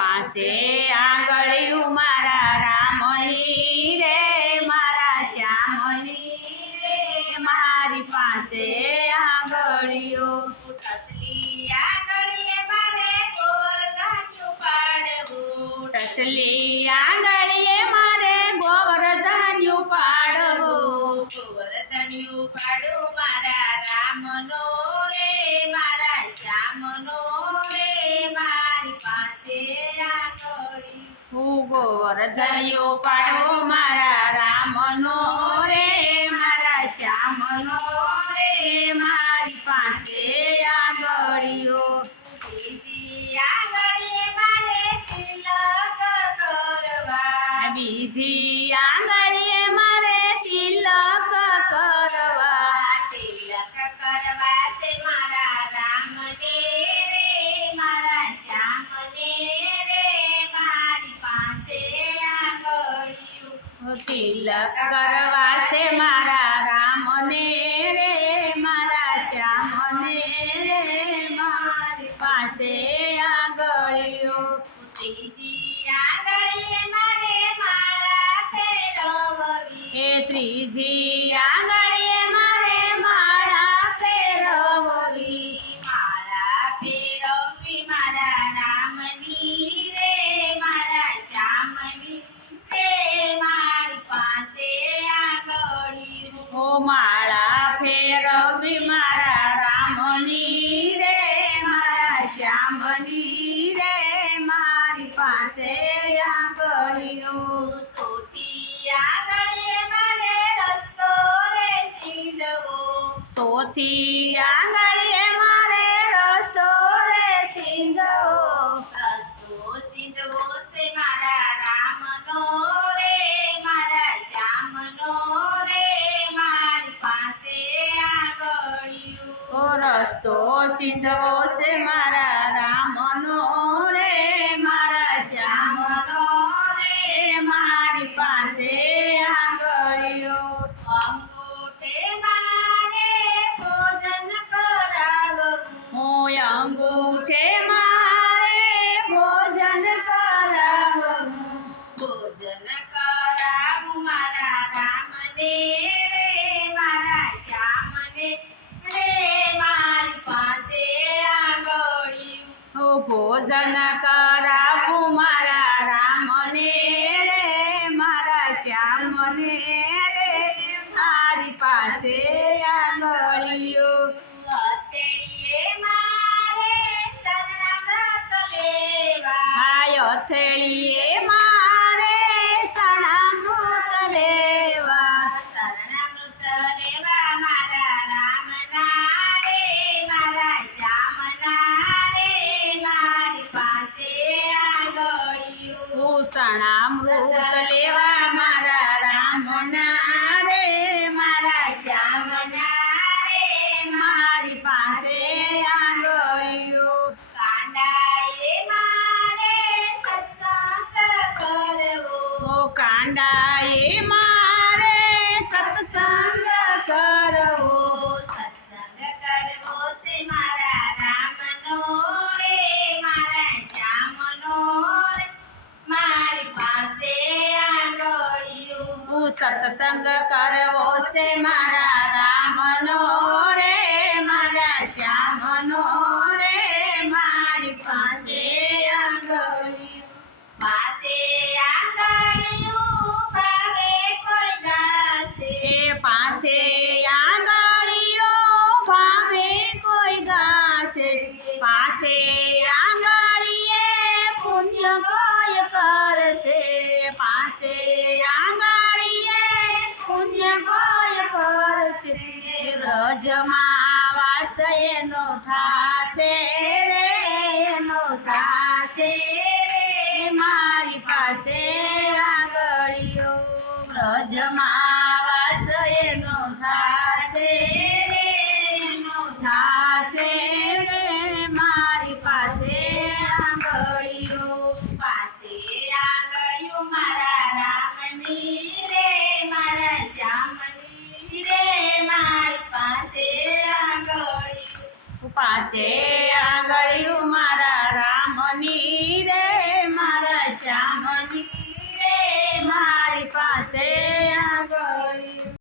પાસે આંગળીયું મારા રામની રે મારા શ્યામની રે મારી પાસે આંગળીયું ટસલી ગોવર્ધન્યું પાડવું મારા રામનો રે, મારા શ્યામનો રે, મારી પાસે આંગળીઓ. મારે તિલક કરવા. બીજી આંગળીએ મારે તિલક કરવા. તિલક કરવા તિલક કરવા છે મારા માળા ફેરવવી મારા રામની રે, મારા શ્યામની રે, મારી પાસે આંગળીઓ સોથી આંગળીએ મારે રસ્તો રે સોથી આંગળીએ રસ્તો સીધો છે મારા રામનો રે મારા શ્યામનો રે મારી પાસે આંગળીઓ ભોજન કરાવું મારા રામને રે મારા શ્યામને રે મારી પાસે આંગળીઓ. મારે લેવા. હા અથેળીએ કાંડાએ મારે સત્સંગ કરવો સત્સંગ કરવો છે મારા રામનો રે, મારા શ્યામનો રે. મારી પાસે આંગળીઓ. સત્સંગ કરવો છે મારા રામનો થાશે રે, એનો થાશે રે, મારી પાસે આંગળીઓ, પાસે આંગળીયું મારા રામની રે, મારા શ્યામની રે, મારી પાસે આંગળીયું પાસે આંગળીઓ